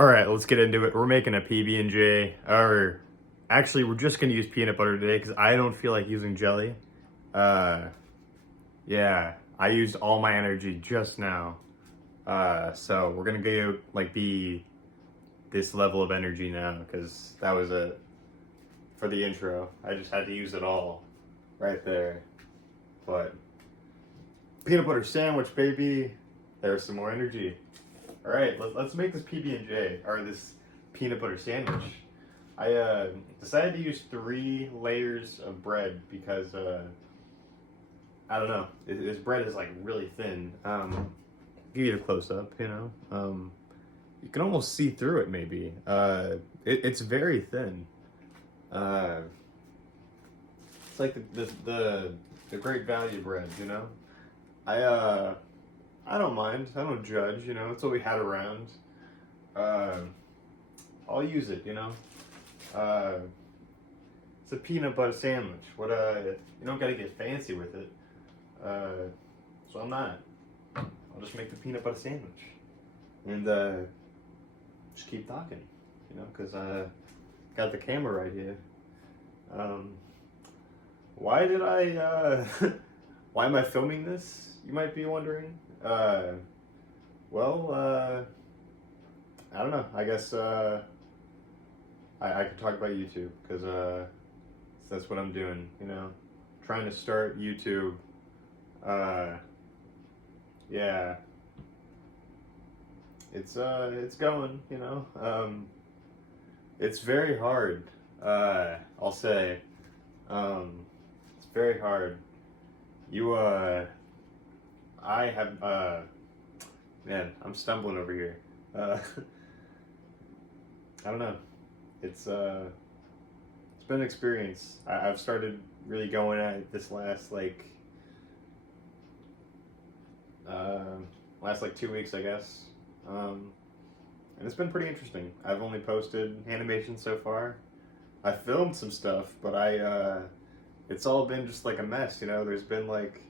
All right, let's get into it. We're making a PB&J, or actually, we're just gonna use peanut butter today because I don't feel like using jelly. Uh, yeah, I used all my energy just now. So we're gonna go like be this level of energy now because that was it for the intro. I just had to use it all right there. But peanut butter sandwich, baby. There's some more energy. All right, let's make this PB&J or this peanut butter sandwich. I decided to use 3 layers of bread because I don't know. This bread is like really thin. Give you the close up, you know. You can almost see through it. Maybe. It's very thin. It's like the great value bread, you know. I don't mind. I don't judge. You know, it's what we had around. I'll use it. You know. It's a peanut butter sandwich. What you don't gotta get fancy with it. So I'm not. I'll just make the peanut butter sandwich, and just keep talking. You know, because got the camera right here. Why did I? Why am I filming this? You might be wondering. Well, I don't know. I guess I could talk about YouTube because that's what I'm doing. You know, trying to start YouTube. Yeah, it's going. You know, it's very hard. I'll say, it's very hard. You I have man, I'm stumbling over here. I don't know. It's been an experience. I've started really going at it this last like 2 weeks, I guess. And it's been pretty interesting. I've only posted animation so far. I filmed some stuff, but it's all been just like a mess, you know. There's been like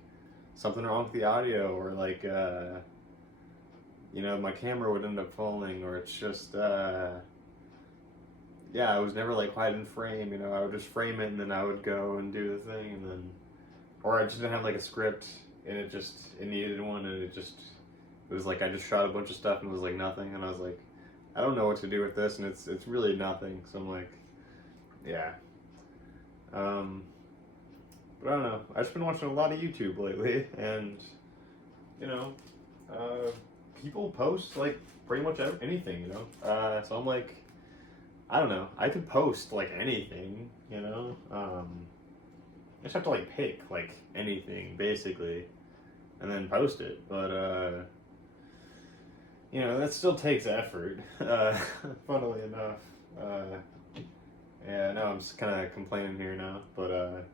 something wrong with the audio, or like you know, my camera would end up falling, or it's just yeah, I was never like quite in frame, you know. I would just frame it and then I would go and do the thing, and then or I just didn't have like a script and it needed one, and it was like I just shot a bunch of stuff and it was like nothing, and I was like, I don't know what to do with this, and it's really nothing. So I'm like, yeah. But I don't know. I've just been watching a lot of YouTube lately, and you know, people post like pretty much anything, you know. So I'm like, I don't know. I could post like anything, you know. I just have to like pick like anything basically, and then post it. But you know, that still takes effort. Funnily enough. Yeah, no, I'm just kind of complaining here now, but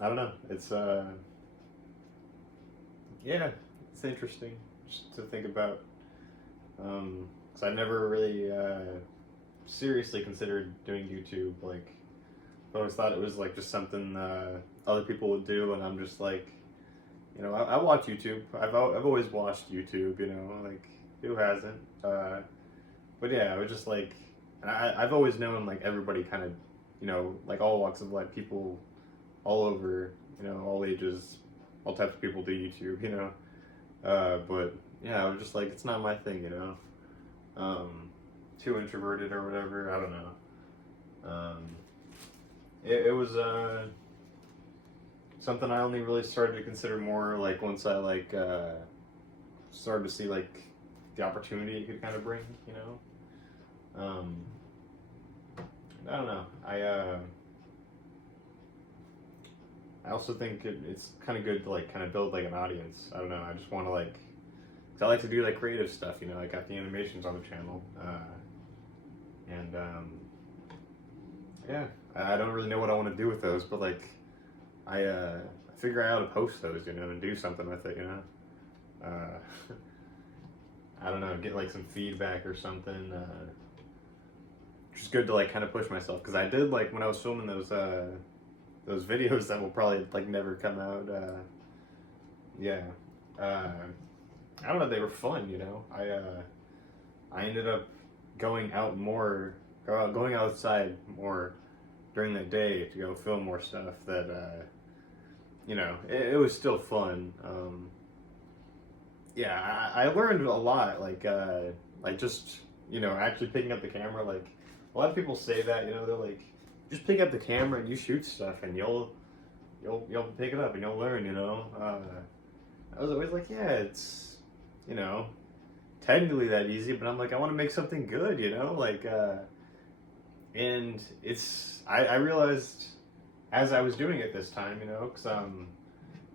I don't know. It's yeah, it's interesting just to think about. Because I never really seriously considered doing YouTube. Like, I always thought it was like just something other people would do, and I'm just like, you know, I watch YouTube. I've always watched YouTube. You know, like who hasn't? But yeah, I was just like, I've always known like everybody kind of, you know, like all walks of life, people all over, you know, all ages, all types of people do YouTube, you know. But yeah, I was just like, it's not my thing, you know. Too introverted or whatever. I don't know. It was something I only really started to consider more like once I like started to see like the opportunity it could kind of bring, you know. I don't know. I also think it's kind of good to like kind of build like an audience. I don't know. I just want to like, cause I like to do like creative stuff. You know, I got the animations on the channel, and yeah, I don't really know what I want to do with those, but like, I figure out how to post those, you know, and do something with it, you know. I don't know, get like some feedback or something. Just good to like kind of push myself, because I did like when I was filming those videos that will probably like never come out. Yeah, I don't know. They were fun, you know. I ended up going going outside more during the day to go film more stuff that, it was still fun. Yeah, I learned a lot, like just, actually picking up the camera. Like, a lot of people say that, they're like, just pick up the camera and you shoot stuff and you'll pick it up and you'll learn. I was always like, yeah, it's, technically that easy, but I'm like, I want to make something good, and I realized as I was doing it this time, because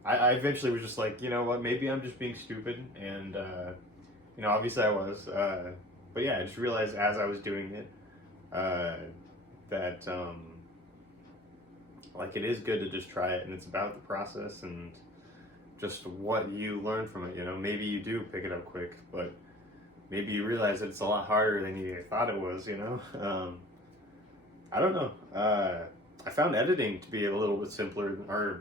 I eventually was just like, you know what, maybe I'm just being stupid, and obviously I was, but yeah, I just realized as I was doing it that like, it is good to just try it, and it's about the process and just what you learn from it. Maybe you do pick it up quick, but maybe you realize that it's a lot harder than you thought it was. I don't know. I found editing to be a little bit simpler. I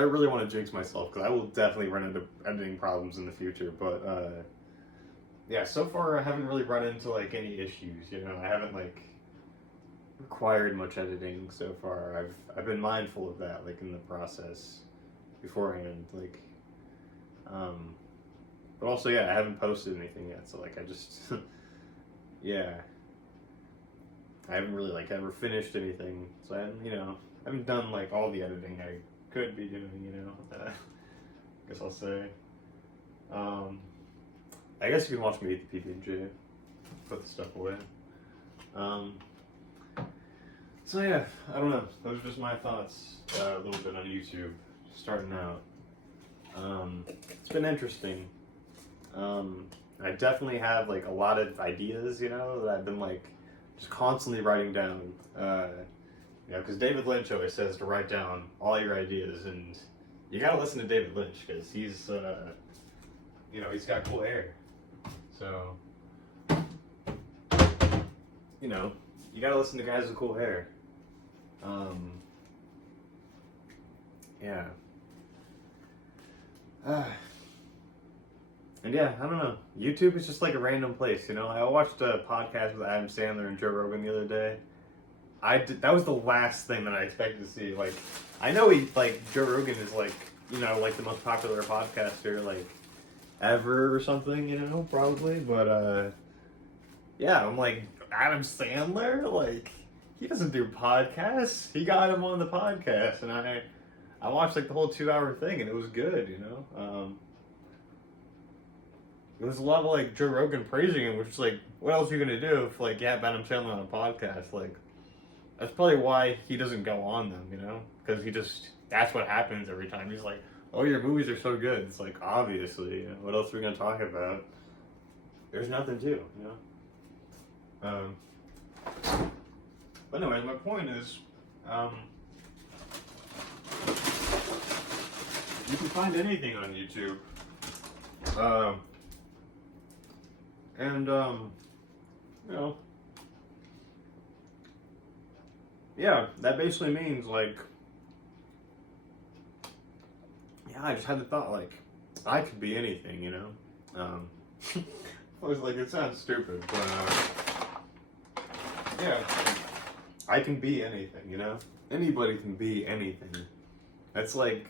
don't really want to jinx myself because I will definitely run into editing problems in the future. But yeah, so far I haven't really run into like any issues. I haven't like required much editing so far. I've been mindful of that, like, in the process beforehand, like, but also, yeah, I haven't posted anything yet, so like I just yeah, I haven't really like ever finished anything, so I haven't done like all the editing I could be doing, I guess I'll say. I guess you can watch me eat the PB&J, put the stuff away. So yeah, I don't know. Those are just my thoughts a little bit on YouTube, starting out. It's been interesting. I definitely have like a lot of ideas, that I've been like just constantly writing down. Because David Lynch always says to write down all your ideas, and you gotta listen to David Lynch because he's, he's got cool hair. So, you gotta listen to guys with cool hair. Yeah. And yeah, I don't know. YouTube is just like a random place, I watched a podcast with Adam Sandler and Joe Rogan the other day. That was the last thing that I expected to see. Like, I know Joe Rogan is like, like the most popular podcaster, like, ever or something, probably. But, yeah, I'm like, Adam Sandler? Like, he doesn't do podcasts. He got him on the podcast, and I watched like the whole 2-hour thing, and it was good, It was a lot of like Joe Rogan praising him, which is like, what else are you gonna do if like you have Adam Sandler on a podcast? Like, that's probably why he doesn't go on them, because that's what happens every time. He's like, oh, your movies are so good. It's like, obviously, what else are we gonna talk about? There's nothing to, But anyway, my point is, you can find anything on YouTube. And, yeah, that basically means, like, yeah, I just had the thought, like, I could be anything, I was like, it sounds stupid, but, yeah, I can be anything, Anybody can be anything. That's like,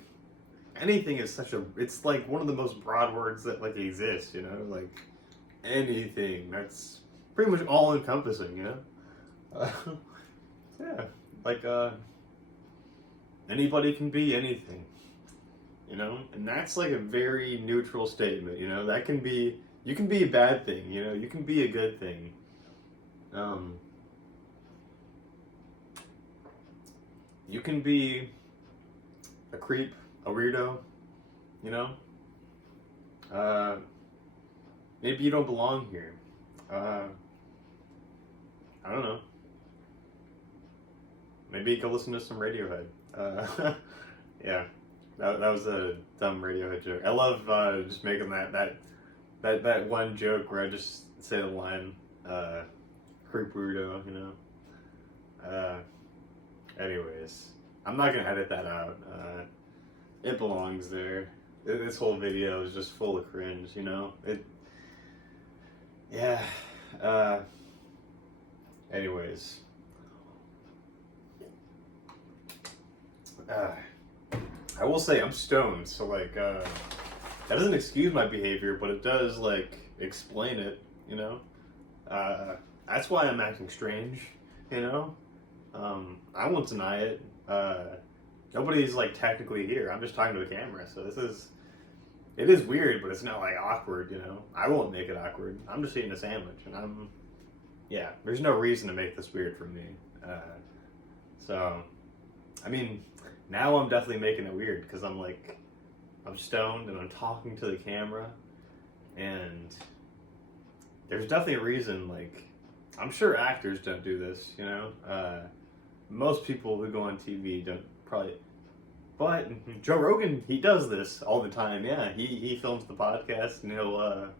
anything is it's like one of the most broad words that like exist, like, anything. That's pretty much all encompassing, yeah, like, anybody can be anything, and that's like a very neutral statement, that can be, you can be a bad thing, you can be a good thing. You can be a creep, a weirdo, maybe you don't belong here. I don't know. Maybe you can listen to some Radiohead. Yeah, that was a dumb Radiohead joke. I love just making that one joke where I just say the line, creep weirdo, anyways, I'm not gonna edit that out. It belongs there. This whole video is just full of cringe, yeah. anyways, I will say I'm stoned, so like that doesn't excuse my behavior, but it does like explain it, you know. That's why I'm acting strange, you know. I won't deny it. Nobody's like technically here. I'm just talking to a camera, so it is weird, but it's not like awkward, you know. I won't make it awkward. I'm just eating a sandwich, and there's no reason to make this weird for me. So, I mean, now I'm definitely making it weird because I'm stoned and I'm talking to the camera, and there's definitely a reason. Like, I'm sure actors don't do this, you know. Most people who go on TV don't probably. But Joe Rogan, he does this all the time. Yeah, he films the podcast and he'll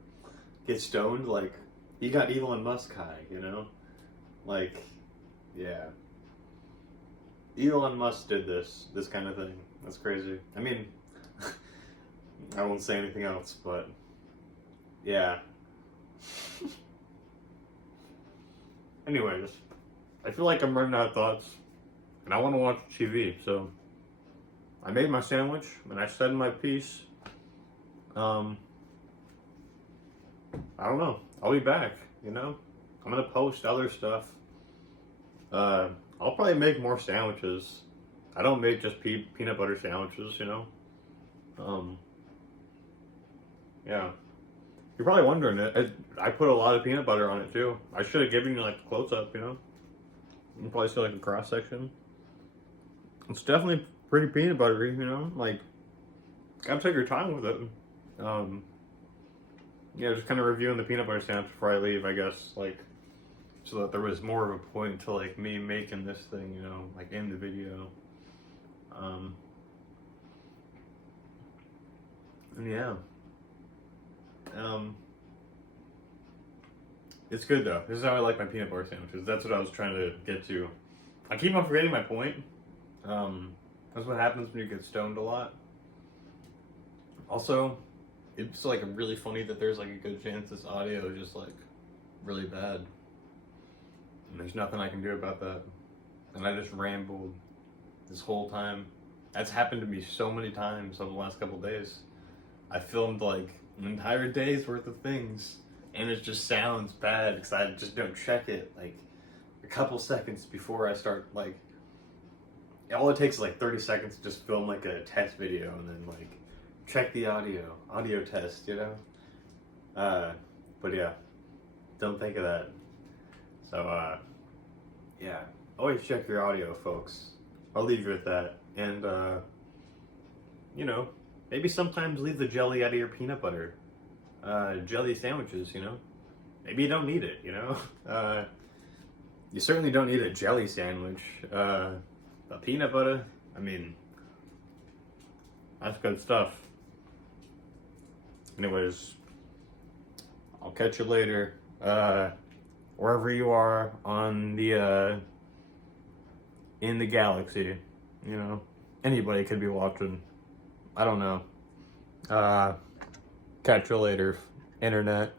get stoned. Like, he got Elon Musk high, you know? Like, yeah. Elon Musk did this kind of thing. That's crazy. I mean, I won't say anything else, but yeah. Anyways, I feel like I'm running out of thoughts and I want to watch TV, so I made my sandwich and I said my piece. I don't know. I'll be back, you know? I'm gonna post other stuff. I'll probably make more sandwiches. I don't make just peanut butter sandwiches, you know? Yeah. You're probably wondering it. I put a lot of peanut butter on it too. I should have given you like a close up, you know? You can probably see like a cross section. It's definitely pretty peanut buttery, you know, like, gotta take your time with it. Yeah, just kind of reviewing the peanut butter sandwich before I leave, I guess, like, so that there was more of a point to, like, me making this thing, you know, like, in the video. And yeah. It's good, though. This is how I like my peanut butter sandwiches. That's what I was trying to get to. I keep on forgetting my point. That's what happens when you get stoned a lot. Also, it's like really funny that there's like a good chance this audio is just like really bad. And there's nothing I can do about that. And I just rambled this whole time. That's happened to me so many times over the last couple days. I filmed like an entire day's worth of things and it just sounds bad because I just don't check it like a couple seconds before I start like. All it takes is like 30 seconds to just film like a test video and then like check the audio test, you know? But yeah, don't think of that. So, yeah, always check your audio, folks. I'll leave you with that. And, you know, maybe sometimes leave the jelly out of your peanut butter. Jelly sandwiches, you know? Maybe you don't need it, you know? You certainly don't need a jelly sandwich. But peanut butter, I mean, that's good stuff. Anyways, I'll catch you later. Wherever you are on the, in the galaxy, you know, anybody could be watching. I don't know. Catch you later, internet.